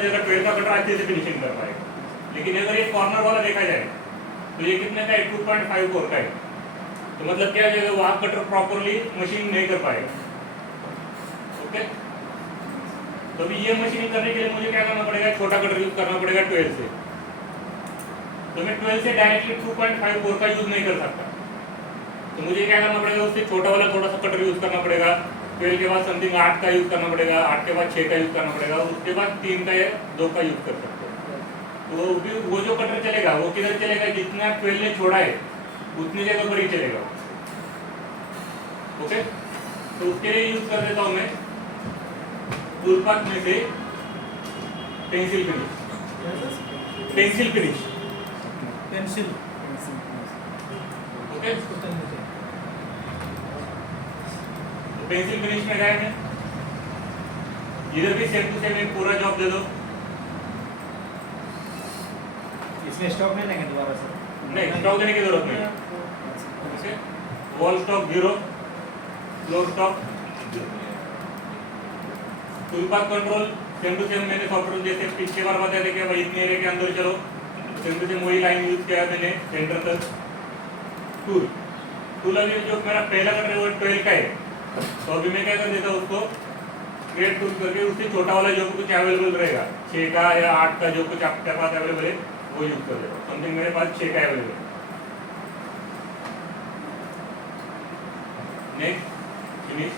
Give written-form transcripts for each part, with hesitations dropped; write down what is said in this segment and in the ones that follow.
जगह 12 का कटर अच्छे से फिनिशिंग कर पाएगा। लेकिन अगर ये कॉर्नर वाला देखा जाए तो ये कितने का है, 2.54 का है। तो मतलब क्या हो जाएगा, वहां कटर प्रॉपरली मशीनिंग नहीं कर पाएगा। ओके, तो अभी ये मशीनिंग करने के लिए मुझे क्या करना पड़ेगा, छोटा कटर यूज करना पड़ेगा 12 से। तो मैं 12 से डायरेक्टली 2.54 का यूज नहीं कर सकता, तो मुझे क्या करना पड़ेगा, उससे छोटा वाला थोड़ा सा कटर यूज करना पड़ेगा। 12 के बाद समथिंग 8 का यूज करना पड़ेगा, 8 के बाद 6 का यूज करना पड़ेगा, और उसके बाद 3 का या 2 का यूज कर सकते हैं। तो वो जो कटर चलेगा वो किधर चलेगा, जितना 12 ने छोड़ा है उतनी जगह पर ही चलेगा। ओके, तो उसके लिए यूज कर देता हूं मैं टूलपाथ में से pencil finish. Pencil finish, pencil. Okay, pencil finish में गया मैं, इधर भी सेम टू सेम एक पूरा जॉब दे दो। इसमें स्टॉक नहीं लेंगे दोबारा सर? नहीं, स्टॉक देने की जरूरत नहीं। Okay, wall stock 0, floor stock 0। Toolpath control same to same मैंने सॉफ्टवेयर जैसे पिछले बार बताया था कि भाई इतने एरिया के अंदर चलो, सेम टू सेम वही लाइन यूज किया मैंने सेंटर तक। टूल अभी जो मेरा पहला कटर है वो 12 का है, तो अभी मैं क्या कर देता हूँ, उसको क्रिएट टूल करके उससे छोटा वाला जो कुछ अवेलेबल रहेगा 6 का या 8 का जो कुछ आपके पास अवेलेबल है वो यूज कर देता हूँ। समथिंग मेरे पास 6 का अवेलेबल है। नेक्स्ट फिनिश,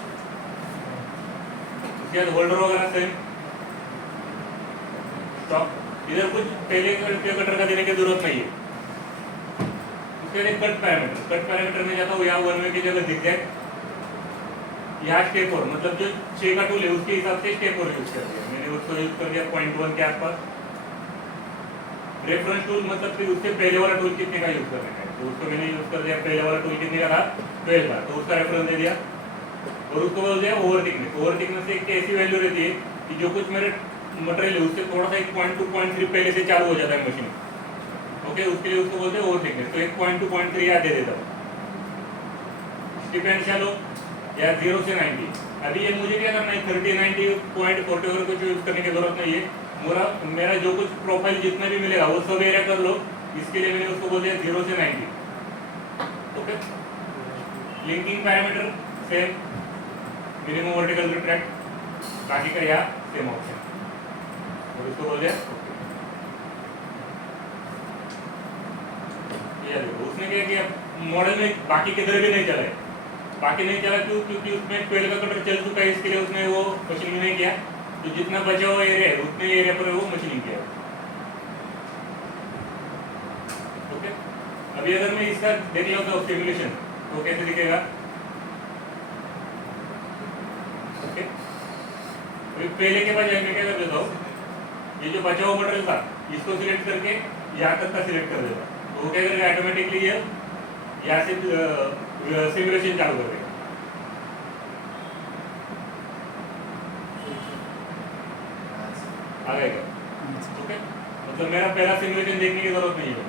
उसके बाद होल्डर वगैरह सेम स्टॉक। इधर कुछ पहले कटर का देने की जरूरत नहीं है। उसके बाद कट पैरामीटर, कट पैरामीटर में जाता हूँ, यहाँ 1 वे की जगह zigzag, यहाँ स्टेप 4 मतलब जो 6 का टूल है उसके हिसाब से स्टेप 4 यूज कर दिया मैंने, उसको यूज कर दिया 0.1 के आसपास। रेफरेंस टूल मतलब फिर उससे पहले वाला टूल कितने का यूज करने का है, तो उसको मैंने यूज कर दिया, पहले वाला टूल कितने का था 12 का, तो उसका रेफरेंस दे दिया। और उसको बोल दिया ओवर थिकनेस। ओवर थिकनेस एक ऐसी वैल्यू रहती है कि जो कुछ मेरे मटेरियल है उससे थोड़ा सा 1.2 0.3 पहले से चालू हो जाता है मशीन। ओके, उसके लिए उसको बोलते हैं ओवर थिकनेस, तो 1.2 0.3 याद दे देता हूँ। स्टिप एंड शैलो या 0 से 90। अभी ये मुझे क्या करना है, 30, 90, 0.40 वगैरह कुछ यूज करने की जरूरत नहीं है। मेरा जो कुछ प्रोफाइल जितना भी मिलेगा वो सब एरिया कर लो। इसके लिए मैंने उसको बोल दिया 0 से 90। Okay, linking parameter same, minimum vertical retract, बाकी का यहाँ सेम ऑप्शन, और उसको बोल दिया ये देखो। उसने क्या किया, मॉडल में बाकी किधर भी नहीं चला है। बाकी नहीं चला क्यों, क्योंकि उसमें 12 का कटर चल चुका है, इसके लिए उसने वो मशीनिंग नहीं किया। तो जितना बचा हुआ एरिया है उतने एरिया पर वो मशीनिंग किया। ओके, अभी अगर मैं इसका देख लेता हूँ सिमुलेशन तो कैसे दिखेगा। ओके, अभी पहले के बजाय मैं क्या कर देता हूँ, ये जो बचा हुआ मटेरियल था इसको सिलेक्ट करके यहाँ तक का सिलेक्ट कर देता, तो वो क्या करेगा ऑटोमेटिकली ये यहाँ से सिमुलेशन चालू कर देगा। आ गएगा। ओके, मतलब मेरा पहला सिमुलेशन देखने की जरूरत नहीं है।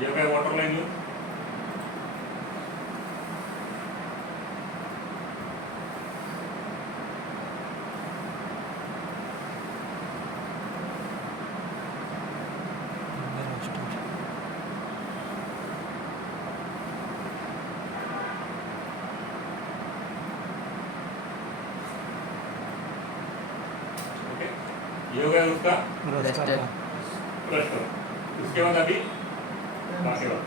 ये क्या वाटर लाइन यूज, ये हो गया उसका रस्टर। उसके बाद अभी बाकी बात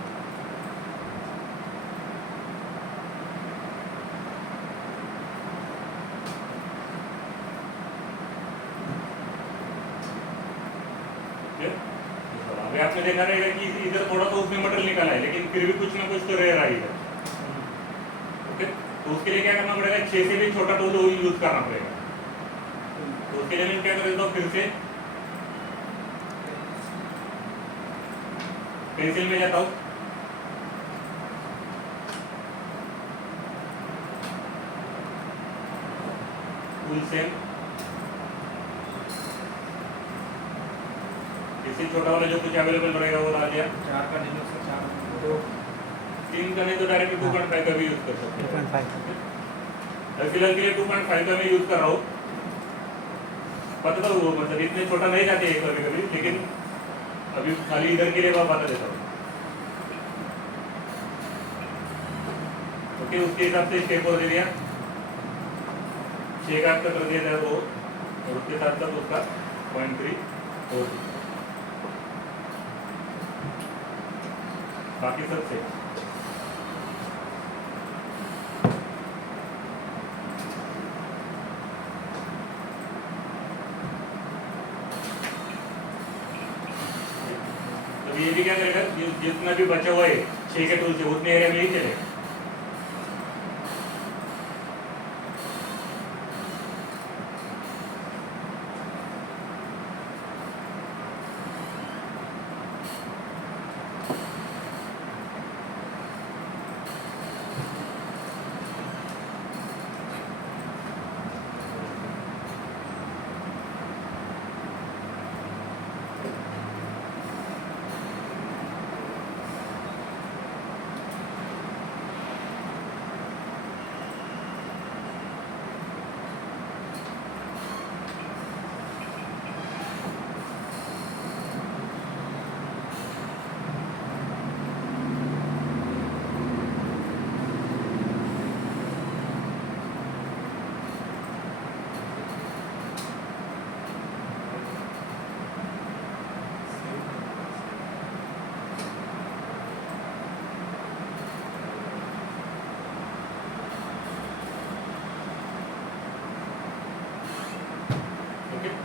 अभी आपने देखा रहेगा कि इधर थोड़ा तो उसने मटेरियल निकाला है, लेकिन फिर भी कुछ ना कुछ तो रह रहा है इधर। ओके, तो उसके लिए क्या करना पड़ेगा, 6 से भी छोटा टूल यूज करना पड़ेगा। तो उसके लिए मैं क्या कर देता हूँ, फिर से पेंसिल में जाता हूँ, टूल सेम, इससे छोटा वाला जो कुछ अवेलेबल रहेगा वो डाल दिया। 4 का डिलक्स है, 4 2 3 का नहीं तो डायरेक्ट 2.5 का भी यूज कर सकते हैं। 2.5 अभी फिलहाल के लिए 2.5 का मैं यूज कर रहा हूँ। पता था वो मतलब इतने छोटा नहीं जाते हैं कभी कभी, लेकिन अभी खाली इधर के लिए मैं बता देता हूँ। ओके, उसके हिसाब से शेप और दे दिया, 6 का कर दिया था वो, और उसके साथ साथ उसका 0.3 और बाकी सब से तो ये भी क्या करेगा, जितना भी बचा हुआ है 6 के टूल से उतने एरिया में ही चलेगा।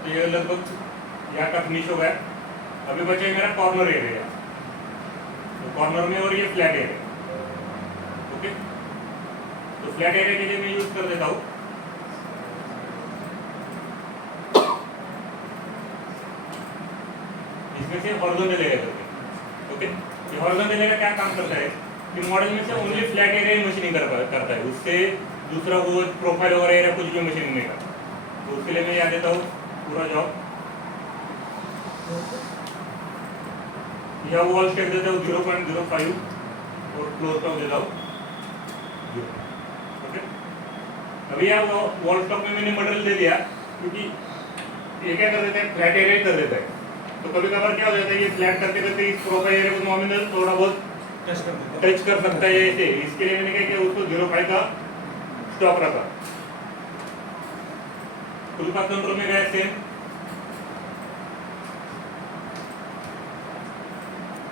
तो ये लगभग यहाँ का फिनिश हो गया। अभी बचे मेरा कॉर्नर एरिया, तो कॉर्नर में और ये फ्लैट एरिया। ओके, तो फ्लैट एरिया के लिए मैं यूज कर देता हूँ इसमें से हॉरिजॉन्टल एरिया करके। ओके, ये हॉरिजॉन्टल एरिया क्या काम करता है कि मॉडल में से ओनली फ्लैट एरिया मशीनिंग करता है, उससे दूसरा वो प्रोफाइल वगैरह एरिया कुछ भी मशीनिंग नहीं करता। तो उसके लिए मैं याद देता हूँ पूरा जॉब। यह वॉल स्टेक देता हूँ 0.05 और क्लोज स्टॉक देता हूँ 0। ओके, अभी यह वॉल स्टॉक में मैंने मटेरियल दे दिया, क्योंकि ये क्या कर देता है, फ्लैट एरिया कर देता है। तो कभी कभार क्या हो जाता है, ये फ्लैट करते करते इस प्रोफाइल एरिया को नॉमिनल थोड़ा बहुत टच कर सकता है ऐसे। इसके लिए मैंने क्या किया, उसको 0.5 का स्टॉक रखा। फुल पाथ कंट्रोल में गया सेम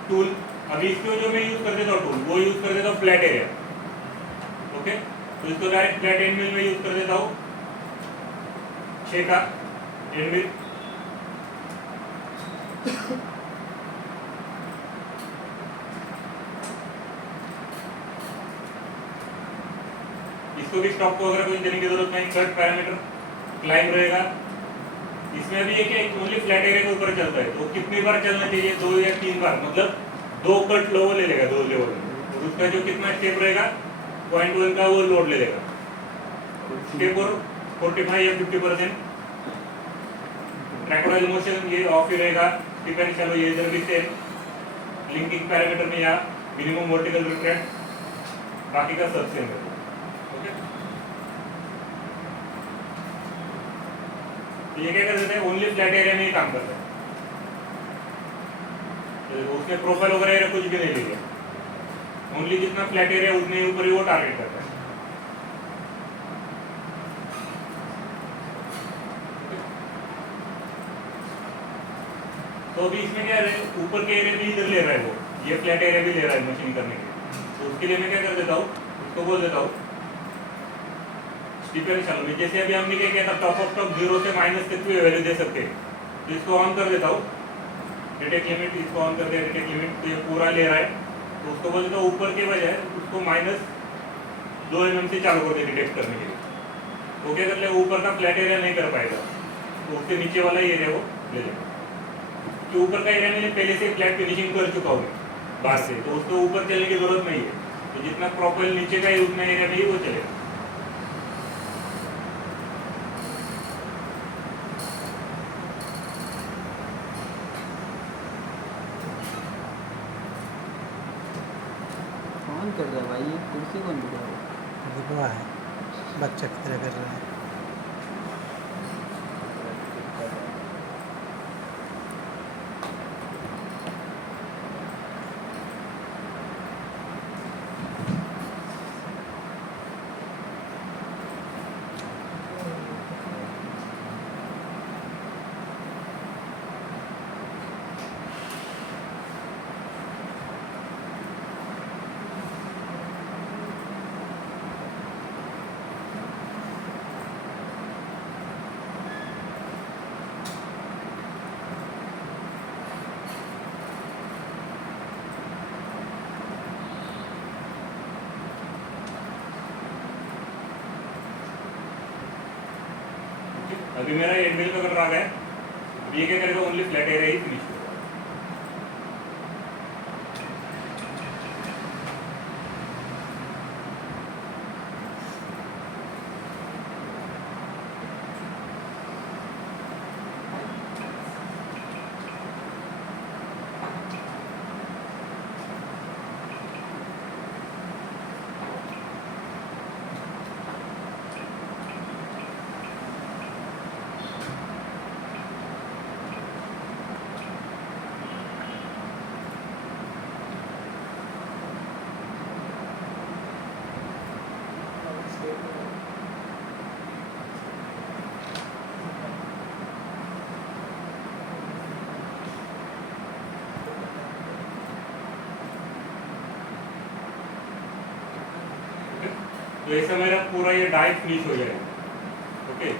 टूल। अभी इसको जो मैं यूज कर देता हूँ टूल, वो यूज कर देता हूँ फ्लैट एरिया। ओके, तो इसको डायरेक्ट फ्लैट एंड मिल में यूज कर देता हूँ 6 का एंड मिल। इसको भी स्टॉक को अगर कोई देने की जरूरत नहीं, कट पैरामीटर क्लाइंब रहेगा। इसमें भी ये क्या ओनली फ्लैट एरिया के ऊपर चलता है, तो कितनी बार चलना चाहिए, 2 या 3 बार, मतलब 2 कट लोवर ले लेगा 2 लेवल में। और उसका जो कितना स्टेप रहेगा 0.1 का वो लोड ले लेगा। स्टेप और 45 या 50%। ट्रैक्टोरल मोशन ये ऑफ ही रहेगा, डिपेंड। चलो ये इधर भी सेम लिंकिंग पैरामीटर में या मिनिमम वर्टिकल रिट्रैक्ट, बाकी का सब सेम है। तो ये क्या कर देते हैं, ओनली फ्लैट एरिया में ही काम करता है। तो उसमें प्रोफाइल वगैरह कुछ भी नहीं लेगा, ओनली जितना फ्लैट एरिया उतने ही ऊपर ही वो टारगेट करता है। तो अभी इसमें क्या है, ऊपर के एरिया भी इधर ले रहा है वो, ये फ्लैट एरिया भी ले रहा है मशीन करने के लिए। तो उसके लिए मैं क्या कर देता हूँ, उसको बोल देता हूँ डिफरेंशियल में। जैसे अभी हमने क्या किया था, टॉप ऑफ टॉप 0 से माइनस तक भी वैल्यू दे सकते हैं। तो इसको ऑन कर देता हूँ, डिटेक्ट लिमिट, इसको ऑन कर दिया डिटेक्ट लिमिट। तो ये पूरा ले रहा है, तो उसको बोल देता हूँ ऊपर के बजाय उसको -2 mm से चालू कर दे डिटेक्ट करने के लिए। वो क्या कर ले, ऊपर का फ्लैट एरिया नहीं कर पाएगा, तो उससे नीचे वाला एरिया वो ले लेगा। कि ऊपर का एरिया मैंने पहले से फ्लैट फिनिशिंग कर चुका हूँ बाहर से, तो उसको ऊपर चलने की जरूरत नहीं है। तो जितना प्रोफाइल नीचे का है उतना एरिया में ही वो चलेगा। बंद कर दिया भाई, ये कुर्सी कौन बिठा रहा है? वो है बच्चा की तरह कर रहा है। अभी मेरा एंड मिल का कटर आ गया है। अब ये क्या करेगा, ओनली फ्लैट एरिया ही फिनिश होगा। तो ऐसा मेरा पूरा ये डाई फिनिश हो जाएगा। ओके,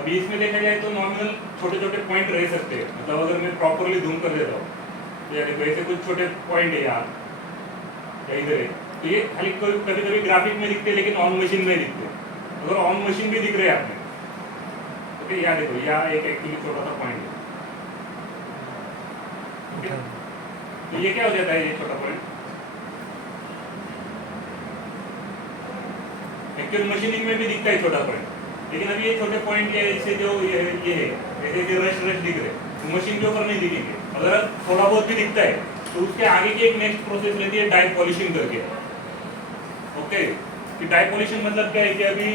अभी इसमें देखा जाए तो नॉर्मल छोटे छोटे पॉइंट रह सकते हैं। मतलब अगर मैं प्रॉपरली जूम कर देता हूँ तो यार देखो ऐसे कुछ छोटे पॉइंट है यार या इधर है, तो ये खाली कभी कभी ग्राफिक में दिखते हैं लेकिन ऑन मशीन में दिखते हैं। अगर ऑन मशीन भी दिख रहे हैं आपने, ओके, यहाँ देखो यहाँ एक एक्चुअली छोटा सा पॉइंट है। ओके, तो ये क्या हो जाता है, ये छोटा पॉइंट एक्चुअल मशीनिंग में भी दिखता है छोटा पॉइंट, लेकिन अभी ये छोटे पॉइंट ऐसे जो ये है ऐसे रश दिख रहे हैं, मशीन के ऊपर नहीं दिखेंगे। अगर थोड़ा बहुत भी दिखता है तो उसके आगे की एक नेक्स्ट प्रोसेस रहती है डाई पॉलिशिंग करके। ओके, कि डाई पॉलिशिंग मतलब क्या है कि अभी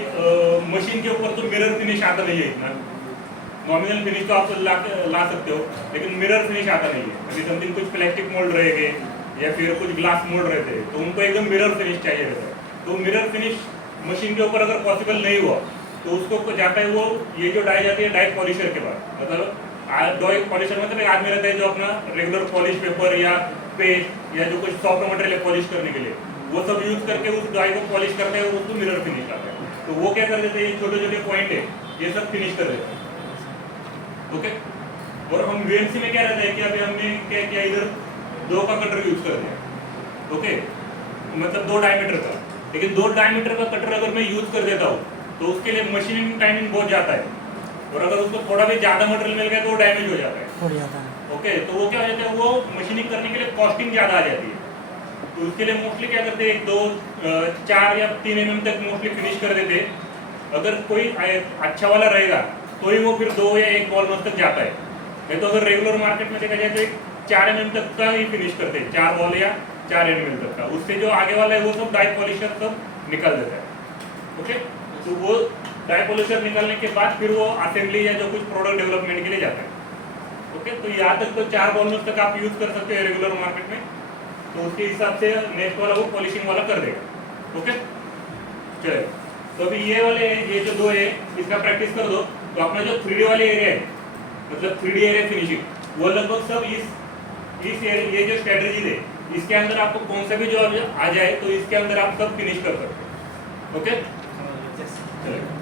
मशीन के ऊपर तो मिरर फिनिश आता नहीं है इतना। नॉमिनल फिनिश तो आप ला सकते हो लेकिन मिरर फिनिश आता नहीं है। अभी समथिंग कुछ प्लास्टिक मोल्ड रहेंगे या फिर कुछ ग्लास मोल्ड रहते हैं तो उनको एकदम मिरर फिनिश चाहिए रहता है। तो मिरर फिनिश मशीन के ऊपर अगर पॉसिबल नहीं हुआ तो उसको जाता है वो ये जो डाई जाती है डाई पॉलिशर के बाद। मतलब डाई पॉलिशर मतलब एक आदमी रहता है जो अपना रेगुलर पॉलिश पेपर या पेस्ट या जो कुछ सॉफ्ट मटेरियल है पॉलिश करने के लिए वो सब यूज करके उस डाई को पॉलिश करते हैं और उसको मिरर फिनिश आता है। तो वो क्या कर देते हैं, ये छोटे छोटे पॉइंट है ये सब फिनिश कर देते हैं। ओके, और हम वीएनसी में क्या रहता है कि अभी हमने क्या किया, इधर 2 का कटर यूज कर दिया। ओके, मतलब 2 डायमीटर का, लेकिन 2 डायमीटर का कटर अगर मैं यूज कर देता हूँ तो उसके लिए मशीनिंग टाइमिंग बहुत जाता है और अगर उसको थोड़ा भी ज्यादा मटेरियल मिल गया तो वो डैमेज हो जाता है। हो जाता है। ओके, तो वो क्या हो जाता है, वो मशीनिंग करने के लिए कॉस्टिंग ज्यादा आ जाती है। तो उसके लिए मोस्टली क्या करते हैं, 2, 4 या 3 mm तक मोस्टली फिनिश कर देते। अगर कोई अच्छा वाला रहेगा तो ही वो फिर 2 या 1 बॉल तक जाता है। नहीं तो अगर रेगुलर मार्केट में देखा जाए तो 4 mm तक का ही फिनिश करते हैं, 4 बॉल या 4 mm तक का। उससे जो आगे वाला है वो सब डाई पॉलिशर सब निकल देता है। ओके, तो वो डाई पॉलिशर निकालने के बाद फिर वो असेंबली या जो कुछ प्रोडक्ट डेवलपमेंट के लिए जाता है। ओके, तो यहाँ तक तो 4 बॉल तक आप यूज कर सकते हैं रेगुलर मार्केट में। तो उसके हिसाब से नेक्स्ट वाला वो पॉलिशिंग वाला कर देगा। ओके, चलिए, तो अभी ये वाले ये जो 2 है इसका प्रैक्टिस कर दो। तो अपना जो 3D वाले एरिया है मतलब 3D एरिया फिनिशिंग वो लगभग सब इस ये जो स्ट्रेटजी है इसके अंदर आपको कौन सा भी जो आ जाए तो इसके अंदर आप सब फिनिश कर सकते हो। ओके, चलिए।